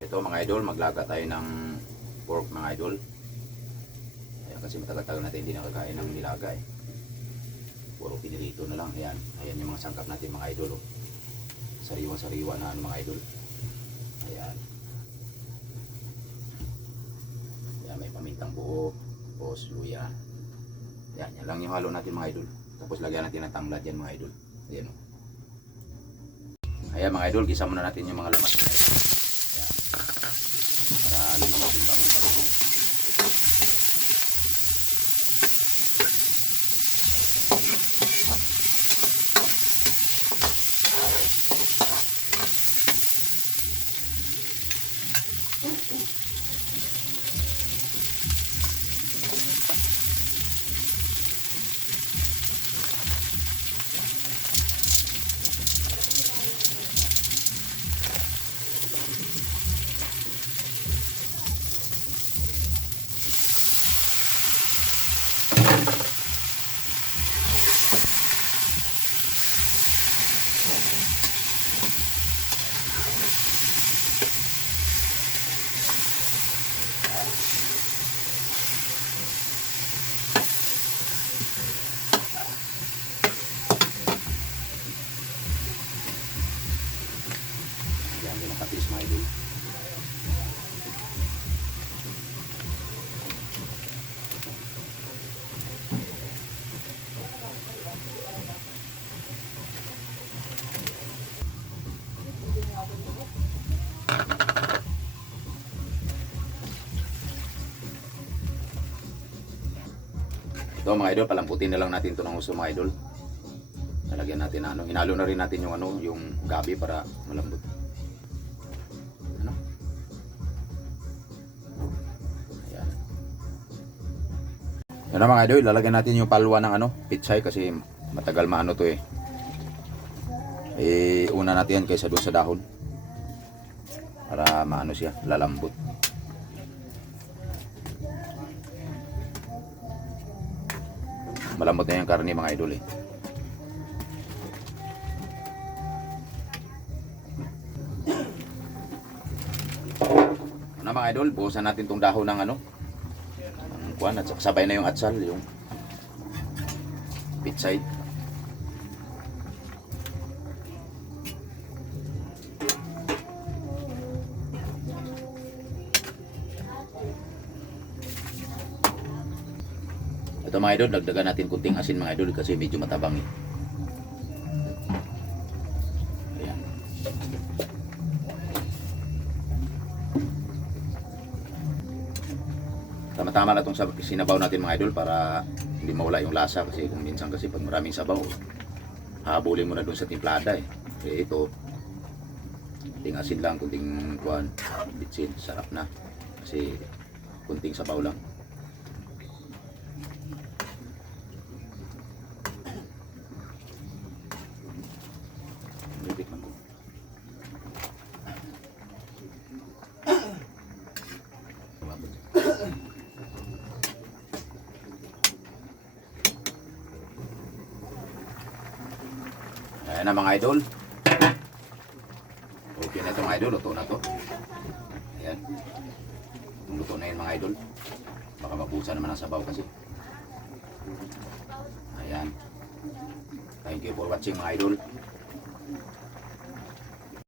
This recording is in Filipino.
Ito mga idol, maglaga tayo ng pork mga idol. Ayan, kasi matagal-tagal natin hindi nakakain ng nilaga eh. Puro pinirito na lang. Ayan, ayan yung mga sangkap natin mga idol. Oh. Sariwa-sariwa na mga idol. Ayan. Ayan, may pamintang buo, tapos luya. Ayan, yan lang yung halo natin mga idol. Tapos lagyan natin ng tanglad yan mga idol. Ayan o. Ayan mga idol, gisa muna natin yung mga lamas mga idol. Ayan. Para lumang natin pamintang buo. Ayan, yung katis mga idol. Ito mga idol, palamputin na lang natin ito ng gusto mga idol. Nalagyan natin ano, hinalo na rin natin yung ano, yung gabi para malambot. Ano? Ayan. Yan na mga idol, lalagyan natin yung palwa ng ano, pitsay kasi matagal maano to eh. Una natin yan kaysa doon sa dahon. Para maano siya, lalambot. Malambot na yung karne mga idol eh. Ano mga idol, buhusan natin tong dahon ng ano, ng kuwan, at sabay na yung atsal, yung pitsay. Ito mga idol, dagdagan natin kunting asin mga idol kasi medyo matabang eh. Ayan. Tama-tama na itong sinabaw natin mga idol para hindi mawala yung lasa kasi kung minsan kasi pag maraming sabaw, hahabulin mo na dun sa timplada eh. Ito, kunting asin lang, kunting kuwan, bitsin, sarap na. Kasi kunting sabaw lang. Ayan na mga idol. Okay na ito mga idol, luto na to. Ayan. Luto na yun mga idol. Baka mabusa naman ang sabaw kasi. Ayan. Thank you for watching mga idol.